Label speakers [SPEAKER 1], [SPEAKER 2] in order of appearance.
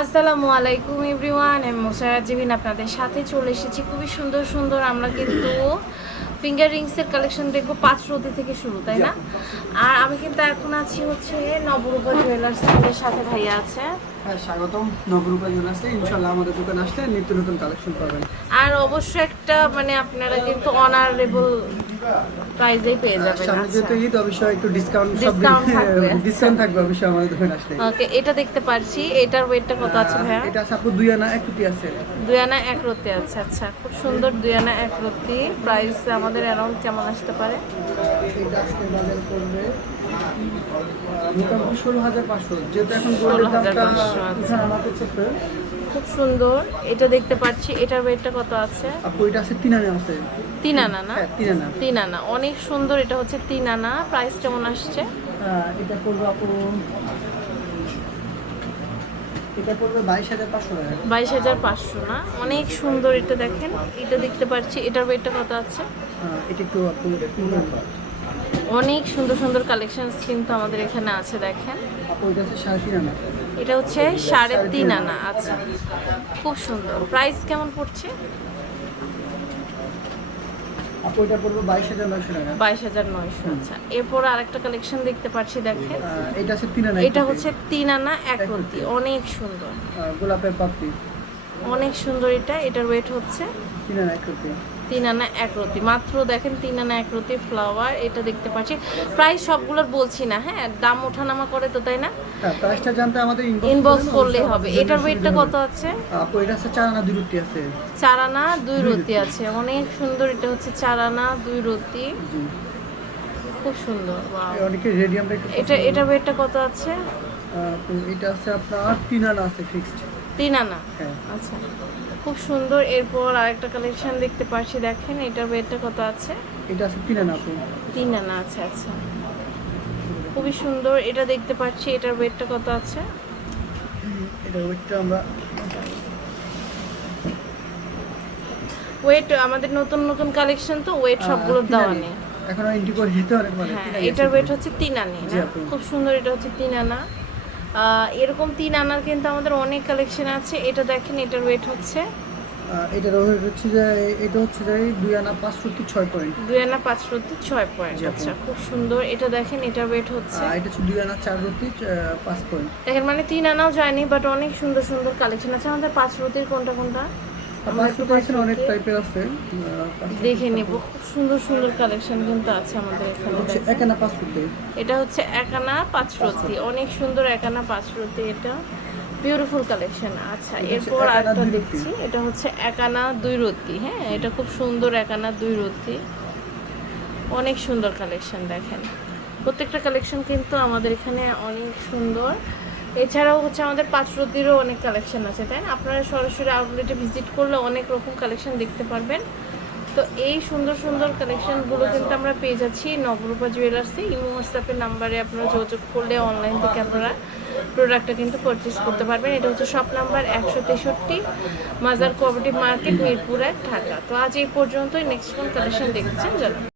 [SPEAKER 1] আসসালামু আলাইকুম এভরিওয়ান আমি মোসারাত জিবিন আপনাদের সাথে চলে এসেছি। খুবই সুন্দর সুন্দর আমরা কিন্তু ফিঙ্গার রিংসের কালেকশন দেখব পাঁচ রতি থেকে শুরু তাই না? আর আমি কিন্তু এখন আছি হচ্ছে নবরূপা জুয়েলার্স এর সাথে ভাইয়া আছে।
[SPEAKER 2] হ্যাঁ স্বাগতম নবরূপা জুয়েলার্সে ইনশাল্লাহ আমাদের দোকানে আসলে নিত্য নতুন কালেকশন পাবেন।
[SPEAKER 1] আর অবশ্যই একটা মানে আপনারা কিন্তু অনারেবল প্রাইজেই পেয়ে যাবেন
[SPEAKER 2] সামনে
[SPEAKER 1] আচ্ছা।
[SPEAKER 2] যেহেতু ঈদ অবশ্যই একটু ডিসকাউন্ট সব
[SPEAKER 1] আচ্ছা।
[SPEAKER 2] ডিসকাউন্ট থাকবে। অবশ্যই আমাদের দোকানে আসলে।
[SPEAKER 1] ওকে এটা দেখতে পারছি। এটার ওয়েটটা কত আছে ভাইয়া?
[SPEAKER 2] এটা আছে দুই আনা এক কোটি আছে।
[SPEAKER 1] দুই আনা এক রতি আছে আচ্ছা। খুব সুন্দর দুই আনা এক রতি প্রাইস আমাদের অ্যারাউন্ড কেমন আসতে পারে?
[SPEAKER 2] এটা আজকে বাজার করবে মোটামুটি ষোলো হাজার পাঁচশো। যেহেতু এখন গোল্ডের
[SPEAKER 1] 16,500
[SPEAKER 2] দামটা
[SPEAKER 1] আচ্ছা।
[SPEAKER 2] উঠানামা করতেছে
[SPEAKER 1] খুব সুন্দর। এটা দেখতে পাচ্ছি এটার ওয়েটটা কত আছে?
[SPEAKER 2] আপু এটা আছে তিন আনা আছে।
[SPEAKER 1] তিন আনা না?
[SPEAKER 2] হ্যাঁ তিন আনা।
[SPEAKER 1] তিন আনা। অনেক সুন্দর এটা হচ্ছে তিন আনা। প্রাইস কেমন আসছে?
[SPEAKER 2] এটা করবে আপু এটা হাজার পাঁচশো টাকা।
[SPEAKER 1] বাইশ হাজার পাঁচশো না? অনেক সুন্দর এটা দেখেন। এটা দেখতে পাচ্ছি এটার ওয়েটটা কত আছে?
[SPEAKER 2] এটা একটু আপু
[SPEAKER 1] অনেক সুন্দর সুন্দর কালেকশনস কিন্তু আমাদের এখানে আছে দেখেন।
[SPEAKER 2] এটা
[SPEAKER 1] হচ্ছে সাড়ে তিন আনা আচ্ছা। খুব সুন্দর। প্রাইস কেমন পড়ছে? আচ্ছা। এরপর আরেকটা কালেকশন দেখতে পাচ্ছি দেখেন।
[SPEAKER 2] এটা
[SPEAKER 1] হচ্ছে তিন আনা এক অনেক সুন্দর।
[SPEAKER 2] গোলাপের পাপড়ি।
[SPEAKER 1] অনেক সুন্দর এটা এটার ওয়েট হচ্ছে
[SPEAKER 2] তিন আনা এক রুপি
[SPEAKER 1] তিন আনা এক রতি। মাত্র দেখেন তিন আনা এক রতি ফ্লাওয়ার এটা দেখতে পাচ্ছি। প্রায় সবগুলোর বলছি না হ্যাঁ? দাম ওঠানামা করে তো তাই না?
[SPEAKER 2] হ্যাঁ প্রাইসটা জানতে আমাদের
[SPEAKER 1] ইনবক্স করলেই হবে। এটার ওয়েটটা কত আছে?
[SPEAKER 2] আপু এটা আছে চার আনা দুই রুটি আছে।
[SPEAKER 1] চার আনা দুই রতি আছে। অনেক সুন্দর এটা হচ্ছে চার আনা দুই রতি। খুব সুন্দর wow।
[SPEAKER 2] অনেকে রেডিয়ামটা
[SPEAKER 1] এটা এটা ওয়েটটা কত আছে?
[SPEAKER 2] এটা আছে আপনার তিন আনা আছে ফিক্সড
[SPEAKER 1] তিন আনা?
[SPEAKER 2] হ্যাঁ।
[SPEAKER 1] আচ্ছা। খুব সুন্দর। এরপর আরেকটা কালেকশন দেখতে পাচ্ছি দেখেন এটার ওয়েটটা কত আছে?
[SPEAKER 2] এটা আছে তিন আনা আপু।
[SPEAKER 1] তিন আনা আছে আচ্ছা। খুবই সুন্দর। এটা দেখতে পাচ্ছি এটার ওয়েটটা কত আছে?
[SPEAKER 2] এটা ওয়েটটা আমরা
[SPEAKER 1] ওয়েট আমাদের নতুন নতুন কালেকশন তো ওয়েট
[SPEAKER 2] সবগুলো
[SPEAKER 1] দেওয়া। নেই
[SPEAKER 2] এখন করে যেতে অনেক মানে
[SPEAKER 1] হ্যাঁ এটার ওয়েট হচ্ছে তিন আনি খুব সুন্দর এটা হচ্ছে তিন আনা। এরকম তিন আনার কিন্তু আমাদের অনেক কালেকশন আছে। এটা দেখেন এটার ওয়েট হচ্ছে।
[SPEAKER 2] এটার ওয়েট হচ্ছে যে এটা হচ্ছে যে দুই আনা পাঁচ ফুটি ছয় পয়েন্ট
[SPEAKER 1] দুই আনা পাঁচ ফুটি ছয় পয়েন্ট আচ্ছা খুব সুন্দর। এটা দেখেন এটার ওয়েট হচ্ছে।
[SPEAKER 2] এটা হচ্ছে দুই আনা চার রুটি পাঁচ পয়েন্ট
[SPEAKER 1] দেখেন মানে তিন আনাও যায়নি বাট অনেক সুন্দর সুন্দর কালেকশন আছে। আমাদের পাঁচ ফুটির কোনটা কোনটা?
[SPEAKER 2] অনেক টাইপের আছে।
[SPEAKER 1] দেখে নেব। খুব সুন্দর সুন্দর কালেকশন কিন্তু আছে আমাদের এখানে এটা হচ্ছে একানা অনেক সুন্দর একানা এটা। বিউটিফুল কালেকশন আচ্ছা এরপর আরেকটা দেখছি। এটা হচ্ছে একানা দুই রতি হ্যাঁ? এটা খুব সুন্দর একানা দুই রতি অনেক সুন্দর কালেকশন দেখেন। প্রত্যেকটা কালেকশন কিন্তু আমাদের এখানে অনেক সুন্দর। এছাড়াও হচ্ছে আমাদের পাঁচ অনেক কালেকশন আছে, তাই না? আপনারা সরাসরি আউটলেটে ভিজিট করলে অনেক রকম কালেকশন দেখতে পারবেন। তো এই সুন্দর সুন্দর কালেকশনগুলো কিন্তু আমরা পেয়ে যাচ্ছি নবরূপা জুয়েলার্সে ইমো হোয়াটসঅ্যাপের নাম্বারে আপনারা যোগাযোগ করলে অনলাইন থেকে আপনারা প্রোডাক্টটা কিন্তু পারচেস করতে পারবেন। এটা হচ্ছে শপ নাম্বার একশো তেষট্টি মাজার কোঅপারেটিভ মার্কেট মিরপুর এক, ঢাকা। তো আজ এই পর্যন্তই। নেক্সট কোন কালেকশন দেখছেন জানান